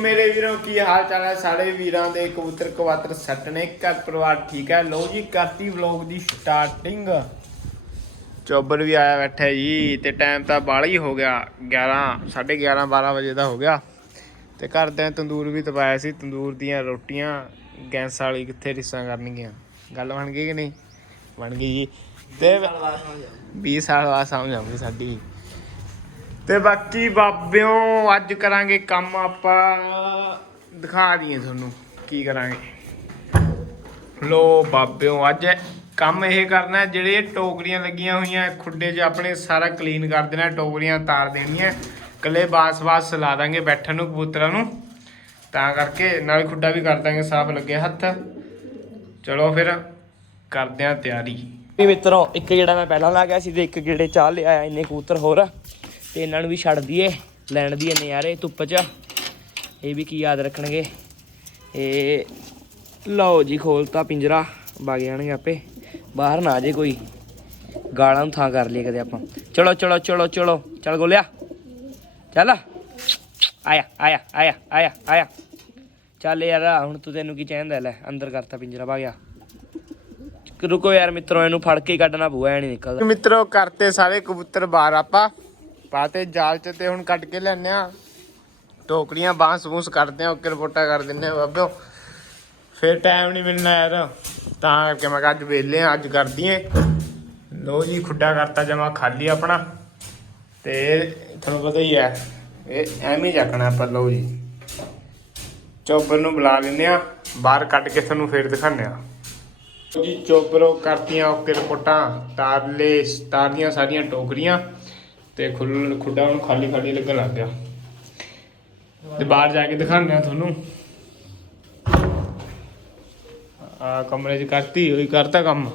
ਮੇਰੇ ਵੀਰੋ ਕੀ ਹਾਲ ਚਾਲ ਹੈ? ਸਾਰੇ ਵੀਰਾਂ ਦੇ ਕਬੂਤਰ ਕਵਾਤਰ ਸੱਟ ਨੇ। ਘਰ ਪਰਿਵਾਰ ਠੀਕ ਹੈ? ਲੋ ਜੀ ਕਰਤੀ ਵਲੌਗ ਦੀ ਸਟਾਰਟਿੰਗ ਚੋਬਰ ਵੀ ਆਇਆ ਬੈਠਾ ਜੀ ਤੇ ਟਾਈਮ ਤਾਂ ਬਾਹਲਾ ਹੀ ਹੋ ਗਿਆ। 11 11:30 12 ਵਜੇ ਦਾ ਹੋ ਗਿਆ। ਤੇ ਘਰਦਿਆਂ ਤੰਦੂਰ ਵੀ ਤਪਾਇਆ ਸੀ ਤੰਦੂਰ ਦੀਆਂ ਰੋਟੀਆਂ ਗੈਸ ਵਾਲੀ ਕਿੱਥੇ ਰਿਸਾਂ ਕਰਨਗੀਆਂ। ਗੱਲ ਬਣ ਗਈ ਕਿ ਨਹੀਂ? ਬਣ ਗਈ ਜੀ। ਤੇ 20 ਸਾਲ ਬਾਅਦ ਸਮਝ ਆਉਂਦੀ ਸਾਡੀ। ਤੇ ਬਾਕੀ ਬਾਬਿਓ, ਅੱਜ ਕਰਾਂਗੇ ਕੰਮ ਆਪਾਂ। ਦਿਖਾ ਦਈਏ ਤੁਹਾਨੂੰ ਕੀ ਕਰਾਂਗੇ। ਲੋ ਬਾਬਿਓ, ਅੱਜ ਕੰਮ ਇਹ ਕਰਨਾ ਜਿਹੜੇ ਟੋਕਰੀਆਂ ਲੱਗੀਆਂ ਹੋਈਆਂ, ਖੁੱਡੇ 'ਚ ਆਪਣੇ ਸਾਰਾ ਕਲੀਨ ਕਰ ਦੇਣਾ, ਟੋਕਰੀਆਂ ਤਾਰ ਦੇਣੀਆਂ। ਕੱਲੇ ਬਾਸ-ਬਾਸ ਸਲਾ ਦਾਂਗੇ ਬੈਠਣ ਨੂੰ, ਕਬੂਤਰਾਂ ਨੂੰ। ਤਾਂ ਕਰਕੇ ਨਾਲ ਖੁੱਡਾ ਵੀ ਕਰ ਦਾਂਗੇ, ਸਾਫ਼ ਲੱਗੇ ਹੱਥ। ਚਲੋ ਫਿਰ, ਕਰਦੇ ਆਂ ਤਿਆਰੀ। ਵੀ ਮਿੱਤਰੋ, ਇੱਕ ਜਿਹੜਾ ਮੈਂ ਪਹਿਲਾਂ ਲਾ ਗਿਆ ਸੀ ਤੇ ਇੱਕ ਗੇੜੇ ਚਾਹ ਲਿਆਇਆ, ਇੰਨੇ ਕਬੂਤਰ ਹੋਰ। ਤੇ ਇਹਨਾਂ ਨੂੰ ਵੀ ਛੱਡ ਦਈਏ, ਲੈਣ ਦੀ ਨਜ਼ਾਰੇ ਧੁੱਪ 'ਚ। ਇਹ ਵੀ ਕੀ ਯਾਦ ਰੱਖਣਗੇ। ਇਹ ਲਓ ਜੀ, ਖੋਲਤਾ ਪਿੰਜਰਾ, ਵਗ ਜਾਣਗੇ ਆਪੇ। ਬਾਹਰ ਨਾ ਆ ਜੇ ਕੋਈ। ਗਾਲਾਂ ਨੂੰ ਥਾਂ ਕਰ ਲਈ ਕਦੇ ਆਪਾਂ। ਚਲੋ ਚਲੋ ਚਲੋ ਚਲੋ। ਚੱਲ ਗੋਲਿਆ। ਚੱਲ। ਆਇਆ ਆਇਆ ਆਇਆ ਆਇਆ ਆਇਆ। ਚੱਲ ਯਾਰ ਹੁਣ ਤੂੰ ਤੈਨੂੰ ਕੀ ਚਾਹੀਦਾ? ਲੈ, ਅੰਦਰ ਕਰਤਾ ਪਿੰਜਰਾ, ਵਗ ਗਿਆ ਰੁਕੋ ਯਾਰ ਮਿੱਤਰੋ, ਇਹਨੂੰ ਫੜ ਕੇ ਕੱਢਣਾ ਪਊ, ਐ ਨਹੀਂ ਨਿਕਲਦਾ। ਮਿੱਤਰੋ, ਕਰਤੇ ਸਾਰੇ ਕਬੂਤਰ ਬਾਹਰ ਆਪਾਂ। ਪਾਤੇ ਜਾਲ ਚ ਤੇ ਹੁਣ ਕੱਢ ਕੇ ਲੈਣੇ ਆ ਟੋਕਰੀਆਂ ਬਾਂਸ ਬੂਸ ਕਰਦੇ ਆ ਓਕੇ ਰਿਪੋਰਟਾਂ ਕਰ ਦਿੰਨੇ ਆ ਬਾਬਿਓ। ਫਿਰ ਟਾਈਮ ਨਹੀਂ ਮਿਲਣਾ ਯਾਰ। ਤਾਂ ਕਰਕੇ ਮੈਂ ਕਿਹਾ ਅੱਜ ਵੇਲੇ ਆ ਅੱਜ ਕਰਦੀਏ ਲੋ ਜੀ, ਖੁੱਡਾ ਕਰਤਾ ਜਮਾ ਖਾਲੀ ਆਪਣਾ। ਤੇ ਤੁਹਾਨੂੰ ਪਤਾ ਹੀ ਹੈ, ਇਹ ਐਵੇਂ ਹੀ ਚੱਕਣਾ ਆਪਾਂ, ਲੋ ਜੀ। ਚੋਬਰ ਨੂੰ ਬੁਲਾ ਲੈਂਦੇ ਆ ਬਾਹਰ ਕੱਢ ਕੇ ਤੁਹਾਨੂੰ ਫੇਰ ਦਿਖਾਉਂਦੇ ਆ ਜੀ, ਚੋਪਰੋ ਕਰਤੀਆਂ, ਓਕੇ ਰਿਪੋਰਟਾਂ, ਤਾਰਲੇ ਤਾਰ ਦੀਆਂ ਸਾਰੀਆਂ ਟੋਕਰੀਆਂ। ਤੇ ਖੁੱਲ ਖੁੱਡਾ ਹੁਣ ਖਾਲੀ ਖਾਲੀ ਲੱਗਣ ਲੱਗ ਗਿਆ। ਤੇ ਬਾਹਰ ਜਾ ਕੇ ਦਿਖਾਉਂਦੇ ਆ ਤੁਹਾਨੂੰ। ਆ ਕਮਰੇ 'ਚ ਕਰਤੀ ਹੋਈ ਕਰਤਾ ਕੰਮ।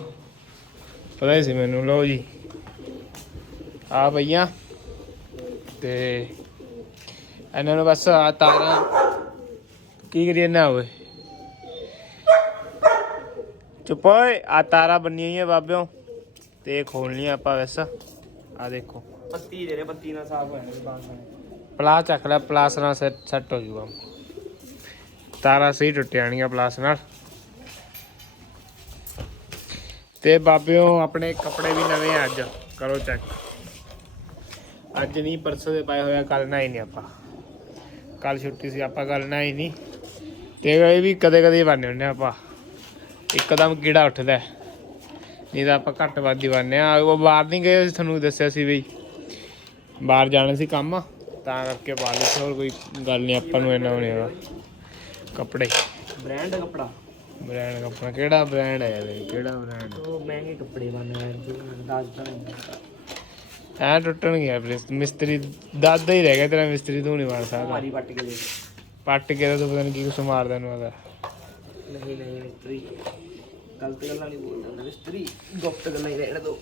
ਪਤਾ ਹੀ ਸੀ ਮੈਨੂੰ, ਲਓ ਜੀ। ਆ ਭਈਆ ਤੇ ਇਹਨਾਂ ਨੂੰ ਬਸ ਆ ਤਾਰਾਂ, ਕੀ ਕਰੀਏ ਨਾ ਹੋਵੇ ਚੁੱਪ ਓਏ ਆ ਤਾਰਾਂ ਬੰਨੀਆਂ ਹੋਈਆਂ ਬਾਬਿਓ। ਤੇ ਇਹ ਖੋਲਣੀਆਂ ਆਪਾਂ ਵੈਸਾ ਆ ਦੇਖੋ। ਪੱਤੀ ਦੇ ਰੇ ਪੱਤੀ ਨਾਲ ਸਾਫ਼ ਹੋ ਜਾਣਗੇ ਬਾਂਸ ਪਲਾ ਚੱਕ ਲੈ ਪਲਾਸ ਨਾਲ ਸੈੱਟ ਹੋ ਜੂਗਾ। ਤਾਰਾਂ ਸਹੀ ਟੁੱਟ ਜਾਣੀਆਂ ਪਲਾਸ ਨਾਲ ਤੇ ਬਾਬਿਓ, ਆਪਣੇ ਕੱਪੜੇ ਵੀ ਨਵੇਂ ਆ ਅੱਜ। ਕਰੋ ਚੈੱਕ ਅੱਜ ਨਹੀਂ, ਪਰਸੋਂ ਦੇ ਪਾਏ ਹੋਇਆ ਕੱਲ ਨਾ ਹੀ ਨਹੀਂ ਆਪਾਂ। ਕੱਲ ਛੁੱਟੀ ਸੀ, ਆਪਾਂ ਕੱਲ ਨਾ ਹੀ ਨਹੀਂ। ਤੇ ਇਹ ਵੀ ਕਦੇ ਕਦੇ ਬੰਨੇ ਹੁੰਦੇ ਆ ਆਪਾਂ। ਇੱਕਦਮ ਕੀੜਾ ਉੱਠਦਾ। ਨਹੀਂ ਤਾਂ ਆਪਾਂ ਘੱਟ ਵੱਧ ਹੀ ਬੰਨੇ ਆ। ਉਹ ਬਾਹਰ ਨਹੀਂ ਗਏ ਸੀ ਤੁਹਾਨੂੰ ਦੱਸਿਆ ਸੀ ਬਈ। ਬਾਹਰ ਜਾਣਾ ਸੀ ਕੰਮ ਤਾਂ ਕਰਕੇ ਬਾਲਿਸ਼ ਹੋਰ ਕੋਈ ਗੱਲ ਨਹੀਂ ਆਪਾਂ ਨੂੰ ਇੰਨਾ ਹੋਣੀ ਹੈਗਾ। ਕੱਪੜੇ। ਬ੍ਰਾਂਡ ਕਪੜਾ। ਬ੍ਰਾਂਡ ਕੱਪੜਾ ਕਿਹੜਾ ਬ੍ਰਾਂਡ ਹੈ ਇਹ? ਕਿਹੜਾ ਬ੍ਰਾਂਡ ਉਹ ਮਹਿੰਗੇ ਕੱਪੜੇ ਬਣਨੇ ਯਾਰ ਦੱਸ ਤਾਂ ਐ ਟੁੱਟਣ ਗਿਆ ਮਿਸਤਰੀ ਦਾਦਾ ਹੀ ਰਹਿ ਗਿਆ ਤੇਰਾ ਮਿਸਤਰੀ ਤੂੰ ਨਹੀਂ ਬਣ ਸਕਦਾ। ਮਾਰੀ ਪੱਟ ਕੇ ਦੇ ਪੱਟ ਕੇ ਤਾਂ ਤੂੰ ਪਤਾ ਨਹੀਂ ਕੀ ਕੁਛ ਮਾਰਦਾ ਨੂੰ ਆਦਾ ਨਹੀਂ ਨਹੀਂ ਮਿਸਤਰੀ। ਗਲਤ ਗੱਲਾਂ ਨਹੀਂ ਬੋਲਦਾ ਮਿਸਤਰੀ। ਗੁਪਤ ਗੱਲਾਂ ਹੀ ਰਹਿਣ ਦੋ।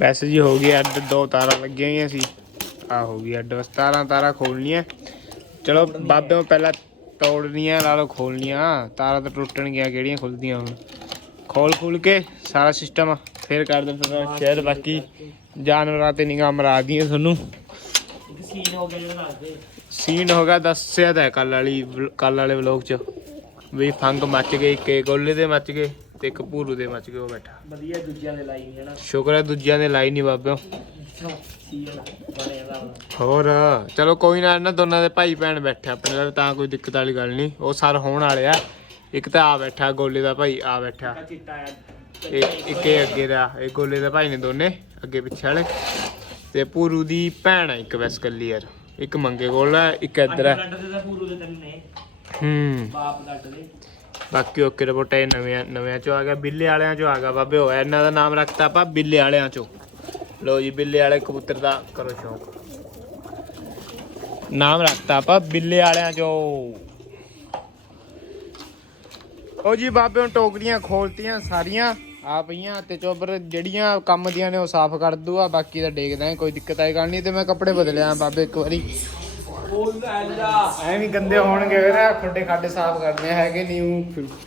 ਵੈਸੇ ਜੀ ਹੋ ਗਈ ਅੱਡ ਦੋ ਤਾਰਾਂ ਲੱਗੀਆਂ ਹੋਈਆਂ ਸੀ। ਆ ਹੋ ਗਈ ਅੱਡ ਬਸ ਤਾਰਾਂ ਤਾਰਾਂ ਖੋਲਣੀਆਂ। ਚਲੋ ਬਾਬਿਆਂ ਪਹਿਲਾਂ ਤੋੜਨੀਆਂ ਲਾ ਲਓ ਖੋਲਣੀਆਂ ਤਾਰਾਂ ਤਾਂ ਟੁੱਟਣਗੀਆਂ ਕਿਹੜੀਆਂ ਖੁੱਲਦੀਆਂ ਹੁਣ। ਖੋਲ ਖੁੱਲ ਕੇ ਸਾਰਾ ਸਿਸਟਮ ਫਿਰ ਕਰ ਦਿੰਦਾ ਫਿਰ ਸ਼ਾਇਦ ਬਾਕੀ ਜਾਨਵਰਾਂ ਤੇ ਨਿਗਾਹ ਮਰਾ ਦੀਆਂ ਤੁਹਾਨੂੰ। ਇੱਕ ਸੀਨ ਹੋ ਗਿਆ ਜਿਹੜਾ ਦੱਸ ਸੀਨ ਹੋ ਗਿਆ ਦੱਸਿਆ ਤਾਂ ਕੱਲ ਵਾਲੀ ਕੱਲ ਵਾਲੇ ਵਲੋਗ ਚ। ਵੀ ਫੰਗ ਮੱਚ ਗਏ ਇੱਕ ਇਹ ਗੋਲੇ ਦੇ ਮੱਚ ਗਏ। ਤੇ ਇੱਕ ਭੂਰੂ ਦੇ ਮੱਚ ਉਹ ਬੈਠਾ। ਵਧੀਆ ਦੂਜਿਆਂ ਦੇ ਲਾਈ ਹੈ ਨਾ। ਸ਼ੁਕਰ ਹੈ ਦੂਜਿਆਂ ਦੇ ਲਾਈ ਨਹੀਂ ਬਾਬਿਓ। ਦਾ ਹੋਰ ਚਲੋ ਕੋਈ ਨਾ ਇਹਨਾਂ ਦੋਨਾਂ ਦੇ ਭਾਈ ਭੈਣ ਬੈਠੇ ਆਪਣੇ ਨਾਲ ਤਾਂ ਕੋਈ ਦਿੱਕਤ ਵਾਲੀ ਗੱਲ ਨਹੀਂ। ਉਹ ਸਰ ਹੋਣ ਵਾਲੇ ਆ। ਇੱਕ ਤਾਂ ਆ ਬੈਠਾ ਗੋਲੇ ਦਾ ਭਾਈ ਆ ਬੈਠਾ। ਆ ਇੱਕ ਇਹ ਅੱਗੇ ਦਾ ਇਹ ਗੋਲੇ ਦਾ ਭਾਈ ਨੇ ਦੋਨੇ ਅੱਗੇ ਪਿੱਛੇ ਵਾਲੇ। ਤੇ ਪੂਰੂ ਦੀ ਭੈਣ ਆ ਇੱਕ ਵੈਸ ਕੱਲੀ ਯਾਰ ਇੱਕ ਮੰਗੇ ਕੋਲ ਹੈ ਇੱਕ ਇੱਧਰ ਦੇ ਦੇ ਨੇ। ਹੂੰ। ਬਾਪ ਬਲੱਡ ਦੇ। ਬਾਕੀ ਓਕੇ ਰਿਪੋਰਟ ਇਹ ਨਵੇਂ ਨਵਿਆਂ ਚੋਂ ਆ ਗਿਆ, ਬਿੱਲੇ ਵਾਲਿਆਂ ਚੋਂ ਆ ਗਿਆ ਬਾਬੇ ਹੋਇਆ ਇਹਨਾਂ ਦਾ ਨਾਮ ਰੱਖਤਾ ਆਪਾਂ ਬਿੱਲੇ ਵਾਲਿਆਂ ਚੋਂ। ਲੋ ਜੀ, ਬਿੱਲੇ ਵਾਲੇ ਕਬੂਤਰ ਦਾ ਕਰੋ ਸ਼ੌਂਕ। ਨਾਮ ਰੱਖਤਾ ਆਪਾਂ ਬਿੱਲੇ ਵਾਲਿਆਂ ਚੋਂ। ਉਹ ਜੀ, ਬਾਬੇ ਹੁਣ ਟੋਕਰੀਆਂ ਖੋਲਤੀਆਂ ਸਾਰੀਆਂ ਆ ਪਈਆਂ ਤੇ ਚੋਬਰ ਜਿਹੜੀਆਂ ਕੰਮ ਦੀਆਂ ਨੇ ਉਹ ਸਾਫ਼ ਕਰ ਦੂਆ ਬਾਕੀ ਦਾ ਡੇਗਦਾ ਕੋਈ ਦਿੱਕਤ ਆਈ ਗੱਲ ਨਹੀਂ ਤੇ ਮੈਂ ਕੱਪੜੇ ਬਦਲਿਆ ਬਾਬੇ ਇੱਕ ਵਾਰੀ। ਐਵੇਂ ਗੰਦੇ ਹੋਣਗੇ ਨਾ, ਖੁੱਡੇ ਖਾਡੇ ਸਾਫ਼ ਕਰਨੇ ਹੈਗੇ ਨਹੀਂ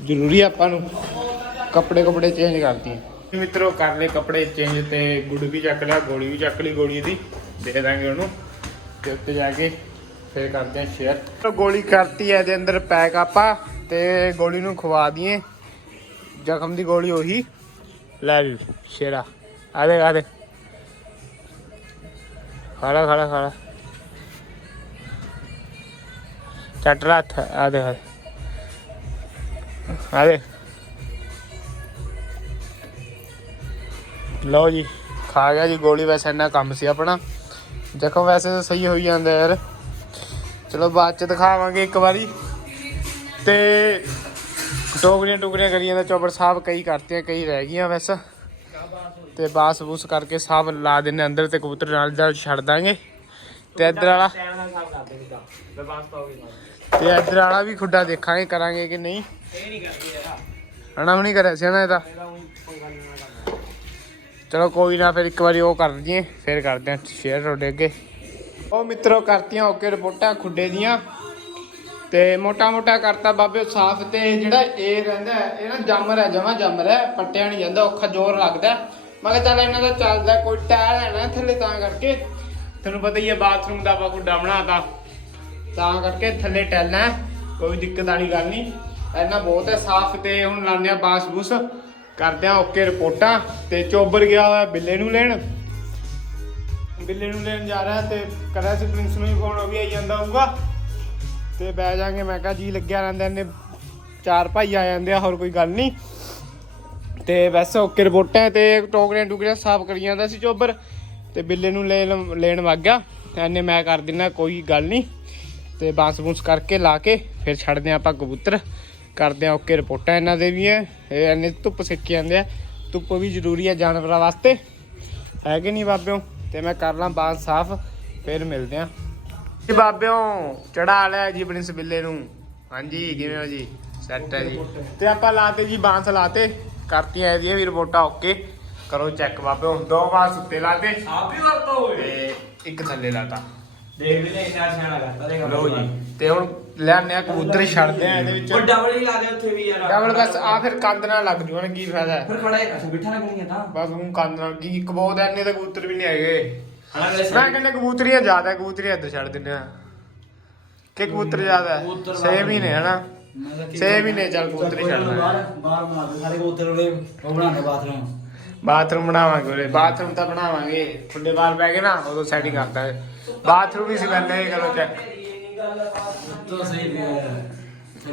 ਜ਼ਰੂਰੀ ਆਪਾਂ ਨੂੰ ਕੱਪੜੇ ਕੱਪੜੇ ਚੇਂਜ ਕਰਦੀ ਮਿੱਤਰੋ, ਕਰ ਲਏ ਕੱਪੜੇ ਚੇਂਜ ਤੇ ਗੁੜ ਵੀ ਚੱਕ ਲਿਆ, ਗੋਲੀ ਵੀ ਚੱਕ ਲਈ ਗੋਲੀ ਦੀ, ਦੇ ਦਾਂਗੇ ਉਹਨੂੰ। ਤੇ ਉੱਤੇ ਜਾ ਕੇ ਫੇਰ ਕਰਦੇ ਆ ਸ਼ੇਅਰ ਗੋਲੀ ਕਰਤੀ ਹੈ ਇਹਦੇ ਅੰਦਰ ਪੈਕ ਆਪਾਂ ਤੇ ਗੋਲੀ ਨੂੰ ਖਵਾ ਦਈਏ। ਜ਼ਖਮ ਦੀ ਗੋਲੀ ਉਹੀ। ਲੈ ਵੀ ਸ਼ੇਰਾ ਆਦੇ ਦੇ, ਆ ਦੇ। ਖਾਲਾ ਖਾਲਾ ਖਾਲਾ ਚੱਟ ਰਾ ਹੱਥ ਆ ਦੇ ਆ ਲਓ ਜੀ ਖਾ ਗਿਆ ਜੀ ਗੋਲੀ ਵੈਸੇ ਇੰਨਾ ਕੰਮ ਸੀ ਆਪਣਾ ਜ਼ਖਮ ਵੈਸੇ ਤਾਂ ਸਹੀ ਹੋਈ ਜਾਂਦਾ ਯਾਰ ਚਲੋ ਬਾਅਦ ਚ ਦਿਖਾਵਾਂਗੇ ਇੱਕ ਵਾਰੀ ਤੇ ਟੋਕਰੀਆਂ ਟੋਕਰੀਆਂ ਕਰੀ ਦਾ ਚੋਬਰ ਸਾਹਿਬ ਕਈ ਕਰਤੀਆਂ ਕਈ ਰਹਿ ਗਈਆਂ ਵੈਸੇ ਤੇ ਬਾਸ ਬੂਸ ਕਰਕੇ ਸਭ ਲਾ ਦਿੰਨੇ ਅੰਦਰ ਤੇ ਕਬੂਤਰ ਨਾਲ ਜਲ ਛੱਡ ਦਾਂਗੇ ਤੇ ਇੱਧਰ ਵਾਲਾ ਤੇ ਇੱਧਰ ਵਾਲਾ ਵੀ ਖੁੱਡਾ ਦੇਖਾਂਗੇ, ਕਰਾਂਗੇ ਕਿ ਨਹੀਂ? ਇਹ ਨਹੀਂ ਕਰਦੀ ਯਾਰ ਹਣਾ ਹੁਣੀ ਕਰਿਆ ਸੀ ਨਾ ਇਹਦਾ? ਚਲੋ ਕੋਈ ਨਾ, ਫਿਰ ਇੱਕ ਵਾਰੀ ਉਹ ਕਰ ਦਈਏ ਫਿਰ ਕਰਦੇ ਹਾਂ ਸ਼ੇਅਰ ਤੁਹਾਡੇ ਅੱਗੇ। ਉਹ ਮਿੱਤਰੋ, ਕਰਤੀਆਂ ਓਕੇ ਰਿਪੋਰਟਾਂ ਖੁੱਡੇ ਦੀਆਂ। ਤੇ ਮੋਟਾ ਮੋਟਾ ਕਰਤਾ ਬਾਬੇ, ਸਾਫ਼ ਤੇ ਜਿਹੜਾ ਇਹ ਰਹਿੰਦਾ, ਇਹ ਨਾ ਜੰਮਰ ਹੈ, ਜਮਾ ਜੰਮਰ ਹੈ, ਪੱਟਿਆ ਨਹੀਂ ਜਾਂਦਾ, ਔਖਾ ਜ਼ੋਰ ਲੱਗਦਾ ਮੈਂ ਕਿਹਾ ਚੱਲ ਇਹਨਾਂ ਦਾ ਚੱਲਦਾ, ਕੋਈ ਟਾਇਰ ਹੈ ਨਾ ਥੱਲੇ ਤਾਂ ਕਰਕੇ। ਤੁਹਾਨੂੰ ਪਤਾ ਹੀ ਹੈ, ਬਾਥਰੂਮ ਦਾ ਆਪਾਂ ਖੁੱਡਾ ਬਣਾਤਾ। ਤਾਂ ਕਰਕੇ ਥੱਲੇ ਟੈਲਾਂ ਕੋਈ ਦਿੱਕਤ ਵਾਲੀ ਗੱਲ ਨਹੀਂ। ਇੰਨਾ ਬਹੁਤ ਹੈ, ਸਾਫ਼ ਤੇ ਹੁਣ ਲਾਉਂਦੇ ਆ ਬਾਸ ਬੂਸ। ਕਰਦੇ ਆ ਓਕੇ ਰਿਪੋਰਟਾਂ ਤੇ ਚੋਬਰ ਗਿਆ ਹੋਇਆ ਬਿੱਲੇ ਨੂੰ ਲੈਣ। ਬਿੱਲੇ ਨੂੰ ਲੈਣ ਜਾ ਰਿਹਾ ਤੇ ਕਰਿਆ ਸੀ ਪ੍ਰਿੰਸ ਨੂੰ ਵੀ ਫੋਨ ਉਹ ਵੀ ਆਈ ਜਾਂਦਾ ਹੋਊਗਾ। ਤੇ ਬਹਿ ਜਾਾਂਗੇ, ਮੈਂ ਕਿਹਾ ਜੀ ਲੱਗਿਆ ਰਹਿੰਦਾ ਇਹਨੇ ਚਾਰ ਭਾਈ ਆ ਜਾਂਦੇ ਆ, ਹੋਰ ਕੋਈ ਗੱਲ ਨਹੀਂ। ਤੇ ਵੈਸੇ ਓਕੇ ਰਿਪੋਰਟਾਂ ਤੇ ਟੋਕਰੀਆਂ ਟੁਕਰੀਆਂ ਸਾਫ਼ ਕਰੀ ਜਾਂਦਾ ਸੀ ਚੋਬਰ। ਤੇ ਬਿੱਲੇ ਨੂੰ ਲੈਣ ਲੈਣ ਵਗ ਗਿਆ। ਤੇ ਮੈਂ ਕਰ ਦਿੰਦਾ, ਕੋਈ ਗੱਲ ਨਹੀਂ। ਤੇ ਬਾਂਸ ਬੂੰਸ ਕਰਕੇ ਲਾ ਕੇ ਫਿਰ ਛੱਡਦੇ ਹਾਂ ਆਪਾਂ ਕਬੂਤਰ। ਕਰਦੇ ਆ ਓਕੇ ਰਿਪੋਰਟਾਂ ਇਹਨਾਂ ਦੇ ਵੀ ਹੈ। ਇਹ ਇਹਨੇ ਧੁੱਪ ਸੇਕੀ ਜਾਂਦੇ ਆ। ਧੁੱਪ ਵੀ ਜ਼ਰੂਰੀ ਹੈ ਜਾਨਵਰਾਂ ਵਾਸਤੇ। ਹੈ ਕਿ ਨਹੀਂ ਬਾਬਿਓ? ਤੇ ਮੈਂ ਕਰ ਲਾਂ ਬਾਂਸ ਸਾਫ਼ ਫਿਰ ਮਿਲਦੇ ਆ ਜੀ ਬਾਬਿਓ ਚੜਾ ਲਿਆ ਜੀ ਪ੍ਰਿੰਸ ਬਿੱਲੇ ਨੂੰ। ਹਾਂਜੀ ਕਿਵੇਂ ਹੋ ਜੀ? ਸੈੱਟ ਹੈ ਜੀ। ਤੇ ਆਪਾਂ ਲਾਤੇ ਜੀ ਬਾਂਸ ਲਾਤੇ। ਕਰਤੀਆਂ ਇਹਦੀਆਂ ਵੀ ਰਿਪੋਰਟਾਂ ਓਕੇ। ਕਰੋ ਚੈੱਕ ਬਾਬਿਓ। ਦੋ ਬਾਂਸ ਉੱਤੇ ਲਾਤੇ। ਆਪ ਹੀ ਵਰਤੋ ਤੇ ਇੱਕ ਥੱਲੇ ਲਾਤਾ। ਦੇਖ ਲੈ ਇੰਨਾ ਸਿਆਣਾ ਕਰਤਾ ਦੇਖ ਲਓ ਜੀ। ਤੇ ਹੁਣ ਲਿਆਨੇ ਆ ਕਬੂਤਰ ਹੀ ਛੱਡਦੇ ਆ ਇਹਦੇ ਵਿੱਚ। ਉਹ ਡਬਲ ਹੀ ਲਾ ਦੇ ਉੱਥੇ ਵੀ ਯਾਰ। ਡਬਲ ਬਸ ਆ ਫਿਰ ਕੰਦ ਨਾਲ ਲੱਗ ਜੂ ਹੁਣ ਕੀ ਫਾਇਦਾ। ਹੈ ਫਿਰ ਖੜਾ ਹੈ ਬਿਠਾ ਨਾ ਕਰੀਏ ਤਾਂ। ਬਸ ਹੁਣ ਕੰਦ ਨਾਲ ਕੀ ਇੱਕ ਬਹੁਤ ਐਨੇ ਤਾਂ ਕਬੂਤਰ ਵੀ ਨਹੀਂ ਹੈਗੇ। ਹਣਾ ਅਗਲੇ ਮੈਂ ਕਹਿੰਦਾ ਕਬੂਤਰੀਆਂ ਜ਼ਿਆਦਾ ਕਬੂਤਰੀਆਂ ਇੱਧਰ ਛੱਡ ਦਿੰਦੇ ਆ। ਕਿ ਕਬੂਤਰ ਜ਼ਿਆਦਾ ਹੈ? ਕਬੂਤਰ ਸੇਮ ਹੀ ਨੇ ਹਨਾ? ਸੇਮ ਹੀ ਨੇ ਚੱਲ ਕਬੂਤਰ ਹੀ ਛੱਡਣਾ। ਬਾਹਰ ਬਾਹਰ ਬਣਾ ਦੇ ਸਾਰੇ ਕਬੂਤਰ ਉਹਦੇ ਉਹ ਬਣਾਉਂਦੇ ਬਾਥਰੂਮ। ਬਾਥਰੂਮ ਬਣਾਵਾਂਗੇ ਉਰੇ। ਬਾਥਰੂਮ ਤਾਂ ਬਣਾਵਾਂਗੇ। ਖੁੱਡੇ ਬਾਹਰ ਬੈ ਕੇ ਨਾ ਉਦੋਂ ਸੈਟਿੰਗ ਕਰਦਾ ਹੈ ਬਾਥਰੂਮ ਵੀ ਸੀ ਇਹ ਕਰੋ ਚੈੱਕ ਤੋਂ ਸਹੀ ਵੀ ਹੈ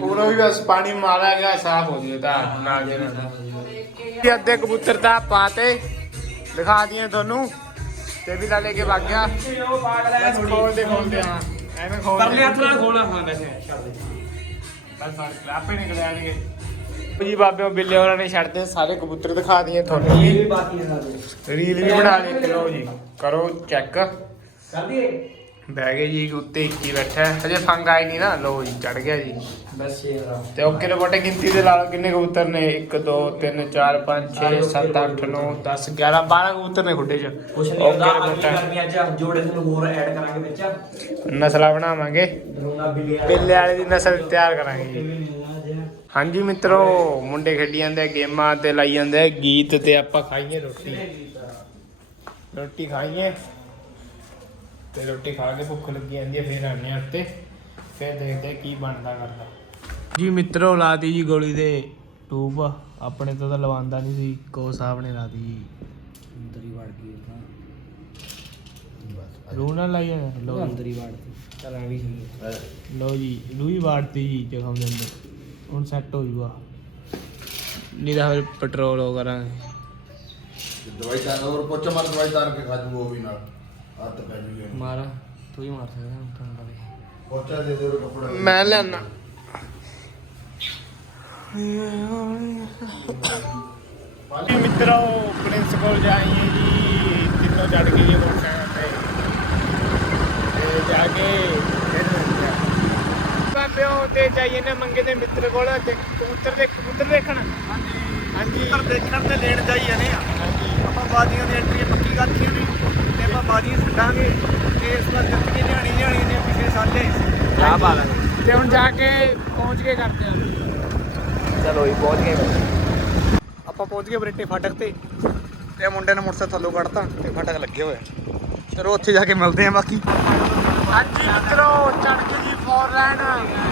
ਉਰੋਂ ਵੀ ਬਸ ਪਾਣੀ ਮਾਰਿਆ ਗਿਆ ਸਾਫ਼ ਹੋ ਜਾਏ ਤਾਂ। ਨਾ ਜੇ ਨਾ ਇਹ ਅੱਧੇ ਕਬੂਤਰ ਤਾਂ ਪਾਤੇ ਦਿਖਾ ਦਈਏ ਤੁਹਾਨੂੰ ਤੇ ਵੀ ਲਾ ਲੈ ਕੇ ਵਗ ਗਿਆ। ਉਹ ਪਾਗਲ ਹੈ ਬਸ ਖੋਲਦੇ ਖੋਲਦੇ ਹਾਂ। ਐਵੇਂ ਖੋਲ ਪਰਲੇ ਹੱਥ ਨਾਲ ਖੋਲ ਹਾਂ ਵੈਸੇ ਦੇ। ਬਸ ਬਸ ਆਪੇ ਨਿਕਲ ਆਣਗੇ। ਜੀ ਬਾਬੇ ਉਹ ਬਿੱਲੇ ਉਹਨਾਂ ਨੇ ਛੱਡਦੇ ਸਾਰੇ ਕਬੂਤਰ ਦਿਖਾ ਦਈਏ ਤੁਹਾਨੂੰ। ਇਹ ਜੀ ਵੀ ਬਾਕੀ ਹੈ ਸਾਡੇ ਰੀਲ ਵੀ ਬਣਾ ਲਈ ਚਲੋ ਜੀ ਕਰੋ ਚੈੱਕ ਕਰ ਦਈਏ? ਬਹਿ ਗਏ ਜੀ ਉੱਤੇ ਇੱਕ ਹੀ ਬੈਠਾ ਹੈ। ਹਜੇ ਫੰਗ ਆਈ ਨਹੀਂ ਨਾ। ਲੋ ਜੀ ਚੜ ਗਿਆ ਜੀ। ਬਸ ਇਹ ਰਹਾ ਤੇ ਓਕੇ ਰਿਪੋਰਟ ਗਿਣਤੀ ਦੇ ਲਾ ਲਓ ਕਿੰਨੇ ਕਬੂਤਰ ਨੇ? 1 2 3 4 5 6 7 8 9 10 11 12 ਕਬੂਤਰ। ਨੇ ਖੁੱਡੇ ਚ। ਕੁਛ ਨਹੀਂ ਓਕੇ ਹੁੰਦਾ ਰਿਪੋਰਟ ਅੱਗੇ ਕਰਨੀ ਅੱਜ ਜੋੜੇ ਤੁਹਾਨੂੰ ਹੋਰ ਐਡ ਕਰਾਂਗੇ ਵਿੱਚ। ਨਸਲਾਂ ਬਣਾਵਾਂਗੇ। ਦਰੂੰਗਾ ਬਿੱਲੀ ਬਿੱਲੇ ਵਾਲੇ ਦੀ ਨਸਲ ਤਿਆਰ ਕਰਾਂਗੇ ਜੀ। ਹਾਂਜੀ ਮਿੱਤਰੋ ਮੁੰਡੇ ਖੇਡੀ ਜਾਂਦੇ ਆ ਗੇਮਾਂ ਤੇ ਲਾਈ ਜਾਂਦੇ ਆ। ਗੀਤ ਤੇ ਆਪਾਂ ਖਾਈਏ ਰੋਟੀ। ਰੋਟੀ ਖਾਈਏ। ਤੇ ਰੋਟੀ ਖਾ ਕੇ ਭੁੱਖ ਲੱਗੀ ਜਾਂਦੀ ਹੈ ਫਿਰ ਆਨੇ ਉੱਤੇ ਫਿਰ ਦੇਖਦੇ ਆ ਕੀ ਬਣਦਾ ਕਰਦਾ। ਜੀ ਮਿੱਤਰੋ ਲਾਤੀ ਜੀ ਗੋਲੀ ਦੇ ਟੂਬ। ਆਪਣੇ ਤੋਂ ਤਾਂ ਲਵਾਉਂਦਾ ਨਹੀਂ ਸੀ ਕੋ ਸਾਹਿਬ ਨੇ ਲਾਤੀ ਜੀ। ਅੰਦਰ ਹੀ ਵੜ ਗਈ ਉਹ ਰੂਹ ਨਾਲ ਲਾਈ ਤਾਂ ਲੋ ਅੰਦਰ ਹੀ ਵੜਦੀ ਚਲ ਐ ਵੀ ਸਹੀ ਲੋ ਜੀ ਰੂਹੀ ਵਾੜਤੀ ਜੀ ਜ਼ਖਮ ਦੇ ਅੰਦਰ। ਹੁਣ ਸੈੱਟ ਹੋ ਜੂਗਾ। ਨਹੀਂ ਤਾਂ ਫਿਰ ਪੈਟਰੋਲ ਉਹ ਕਰਾਂਗੇ। ਦਵਾਈ ਤਾਂ ਹੋਰ ਪੋਚਾ ਮਾਰ ਦਵਾਈ ਤਾਰ ਕੇ ਖਾ ਜੂ ਉਹ ਵੀ ਨਾਲ। ਹੱਥ ਪੈ ਜੂਗੇ ਮਾਰ ਤੂੰ ਹੀ ਮਾਰ ਸਕਦਾ ਹੁਣ ਤੁਹਾਨੂੰ ਪਤਾ ਪੋਚਾ ਦੇ ਦੇ ਉਹ ਕੱਪੜਾ ਮੈਂ ਲੈਣਾ ਜੀ ਮਿੱਤਰੋ ਪ੍ਰਿੰਸ ਕੋਲ ਜਾਈਏ ਜੀ ਤਿੰਨੋਂ ਚੜ ਕੇ ਜੀ ਮੋਟਰਸਾਈਕਲ ਤੇ। ਤੇ ਜਾ ਕੇ ਫਿਰ ਆ। ਬਾਬਿਓ ਤੇ ਜਾਈਏ ਨਾ ਮੰਗੇ ਦੇ ਮਿੱਤਰ ਕੋਲ ਤੇ ਕਬੂਤਰ ਦੇ ਕਬੂਤਰ ਦੇਖਣ? ਹਾਂਜੀ। ਪਰ ਦੇਖਣ ਤੇ ਲੈਣ ਜਾਈ ਜਾਨੇ ਆ। ਹਾਂਜੀ। ਆਪਾਂ ਬਾਦੀਆਂ ਦੀ ਐਂਟਰੀ ਪੱਕੀ ਕਰਤੀਆਂ ਨੇ ਤੇ ਆਪਾਂ ਬਾਦੀਆਂ ਛੱਡਾਂਗੇ ਤੇ ਇਸ ਵਾਰ ਜਿੱਤ ਨਿਆਣੀ ਨਿਆਣੀ ਨੇ ਪਿਛਲੇ ਸਾਲ। ਬਾਤ ਹੈ ਤੇ ਹੁਣ ਜਾ ਕੇ ਪਹੁੰਚ ਕੇ ਕਰਦੇ ਆ ਚਲੋ ਜੀ ਪਹੁੰਚ ਗਏ ਆਪਾਂ ਪਹੁੰਚ ਗਏ ਬਰੇਟੇ ਫਾਟਕ ਤੇ ਤੇ ਮੁੰਡੇ ਨੇ ਮੋਟਰਸਾਈਕਲ ਥੱਲੋਂ ਕੱਢਤਾ ਤੇ ਫਾਟਕ ਲੱਗੇ ਹੋਏ ਆ। ਚਲੋ ਉੱਥੇ ਜਾ ਕੇ ਮਿਲਦੇ ਆ ਬਾਕੀ। ਹਾਂਜੀ ਮਿੱਤਰੋ ਚੜ ਕੇ ਜੀ ਫੋਰਲੈਂਡ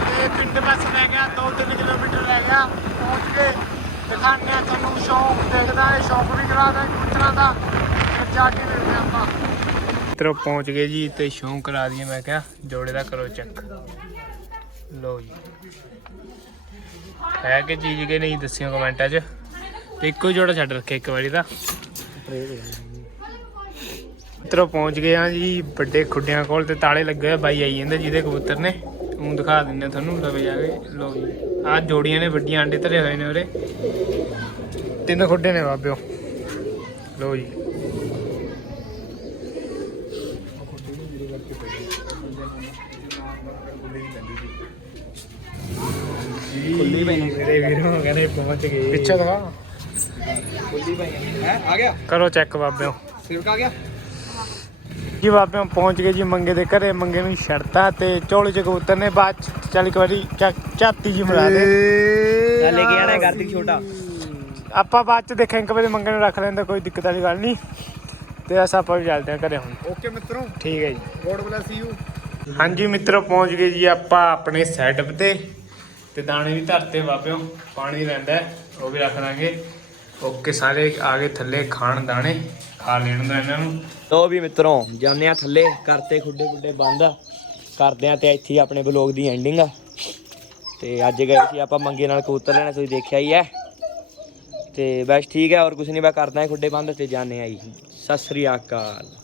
ਤੇ ਪਿੰਡ ਬਸ ਰਹਿ ਗਿਆ 2-3 ਕਿਲੋਮੀਟਰ ਰਹਿ ਗਿਆ ਪਹੁੰਚ ਗਏ। ਦਿਖਾਣੇ ਆ ਤੁਹਾਨੂੰ ਸ਼ੌਂਕ, ਦੇਖਦਾ ਹੈ, ਸ਼ੌਂਕ ਵੀ ਕਰਾਦਾ ਕਬੂਤਰਾਂ ਦਾ ਫਿਰ ਜਾ ਕੇ ਮਿਲਦੇ ਆਪਾਂ। ਮਿੱਤਰੋ, ਪਹੁੰਚ ਗਏ ਜੀ ਤੇ ਸ਼ੌਂਕ ਕਰਾ ਦਈਏ, ਮੈਂ ਕਿਹਾ ਜੋੜੇ ਦਾ ਕਰੋ ਚੈੱਕ। ਲਓ ਜੀ। ਹੈ ਕਿ ਚੀਜ਼ ਕਿ ਨਹੀਂ ਦੱਸਿਓ ਕਮੈਂਟਾਂ 'ਚ? ਤੇ ਇੱਕੋ ਜੋੜਾ ਛੱਡ ਰੱਖਿਆ ਇੱਕ ਵਾਰੀ ਦਾ ਮਿੱਤਰੋ, ਪਹੁੰਚ ਗਏ ਆ ਜੀ ਵੱਡੇ ਖੁੱਡਿਆਂ ਕੋਲ ਤੇ ਤਾਲੇ ਲੱਗੇ ਹੋਏ ਬਾਈ ਆਈ ਜਾਂਦੇ ਜਿਹਦੇ ਕਬੂਤਰ ਨੇ। ਉਹ ਦਿਖਾ ਦਿੰਨੇ ਤੁਹਾਨੂੰ ਲਵੇ ਜਾ ਕੇ ਲੋ ਜੀ। ਆਹ ਜੋੜੀਆਂ ਨੇ ਵੱਡੀਆਂ ਆਂਡੇ ਧਰੇ ਹੋਏ ਨੇ ਉਰੇ। ਤਿੰਨ ਖੁੱਡੇ ਨੇ ਬਾਬਿਓ। ਲੋ ਜੀ। ਖੁੱਲੀ ਪਈ ਮੇਰੇ ਵੀਰੋ ਕਹਿੰਦੇ ਪਹੁੰਚ ਗਏ। ਪਿੱਛੇ ਦਿਖਾ। ਹੈ ਆ ਗਿਆ ਕਰੋ ਚੈੱਕ ਬਾਬਿਓ। ਸੇਵਕ ਆ ਗਿਆ? ਜੀ ਬਾਬਿਆਂ ਪਹੁੰਚ ਗਏ ਜੀ ਮੰਗੇ ਦੇ ਘਰੇ। ਮੰਗੇ ਨੂੰ ਛੜਤਾ ਤੇ ਝੋਲੇ ਚ ਕਬੂਤਰ ਨੇ ਬਾਅਦ ਚ ਚੱਲ ਇੱਕ ਵਾਰੀ ਝਾਤੀ ਜੀ ਮਰਾ ਦੇ। ਚੱਲ ਲੈ ਕੇ ਆਣਾ ਕਾਰਤਿਕ ਛੋਟਾ। ਆਪਾਂ ਬਾਅਦ ਚ ਦੇਖਾਂਗੇ ਇੱਕ ਵਾਰੀ ਮੰਗੇ ਨੂੰ ਰੱਖ ਲੈਂਦਾ ਕੋਈ ਦਿੱਕਤ ਵਾਲੀ ਗੱਲ ਨਹੀਂ। ਤੇ ਅਸਾਂ ਆਪਾਂ ਵੀ ਚੱਲਦੇ ਹਾਂ ਘਰੇ ਹੁਣ। ਓਕੇ ਮਿੱਤਰੋ। ਠੀਕ ਹੈ ਜੀ। ਗੋਡ ਬlesਸ ਯੂ ਹਾਂਜੀ ਮਿੱਤਰੋ ਪਹੁੰਚ ਗਏ ਜੀ ਆਪਾਂ ਆਪਣੇ ਸੈਟਅਪ ਤੇ। ਤੇ ਦਾਣੇ ਵੀ ਧਰਤੇ ਬਾਬਿਓ ਪਾਣੀ ਰਹਿੰਦਾ ਹੈ, ਉਹ ਵੀ ਰੱਖ ਦਾਂਗੇ ਓਕੇ ਸਾਰੇ ਆ ਗਏ ਥੱਲੇ ਖਾਣ ਦਾਣੇ। ਖਾ ਲੈਣ ਦਾ ਇਹਨਾਂ ਨੂੰ। ਲੋ ਵੀ ਮਿੱਤਰੋ, ਜਾਂਦੇ ਆ ਥੱਲੇ ਕਰਤੇ ਖੁੱਡੇ ਖੁੱਡੇ ਬੰਦ ਕਰਦੇ ਆ ਤੇ ਇੱਥੇ ਹੀ ਆਪਣੇ ਬਲੌਗ ਦੀ ਐਂਡਿੰਗ ਆ। ਤੇ ਅੱਜ ਗਏ ਸੀ ਆਪਾਂ ਮੰਗੇ ਨਾਲ ਕਬੂਤਰ ਲੈਣਾ, ਤੁਸੀਂ ਦੇਖਿਆ ਹੀ ਹੈ। ਤੇ ਬਸ ਠੀਕ ਹੈ ਔਰ ਕੁਝ ਨਹੀਂ ਮੈਂ ਕਰਦਾ ਖੁੱਡੇ ਬੰਦ ਤੇ ਜਾਂਦੇ ਆ ਜੀ। ਸਤਿ ਸ੍ਰੀ ਅਕਾਲ।